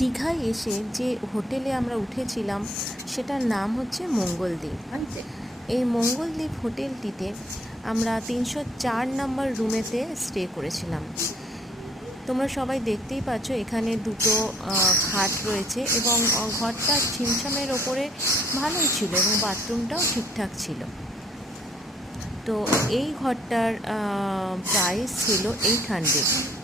দীঘায় এসে যে হোটেলে আমরা উঠেছিলাম সেটার নাম হচ্ছে মঙ্গলদ্বীপ। এই মঙ্গলদ্বীপ হোটেলটিতে আমরা 304 নম্বর রুমেতে স্টে করেছিলাম। তোমরা সবাই দেখতেই পাচ্ছ এখানে দুটো খাট রয়েছে এবং ঘরটা ছিমছামের ওপরে ভালোই ছিল এবং বাথরুমটাও ঠিকঠাক ছিল। তো এই ঘরটার প্রাইস ছিল 800।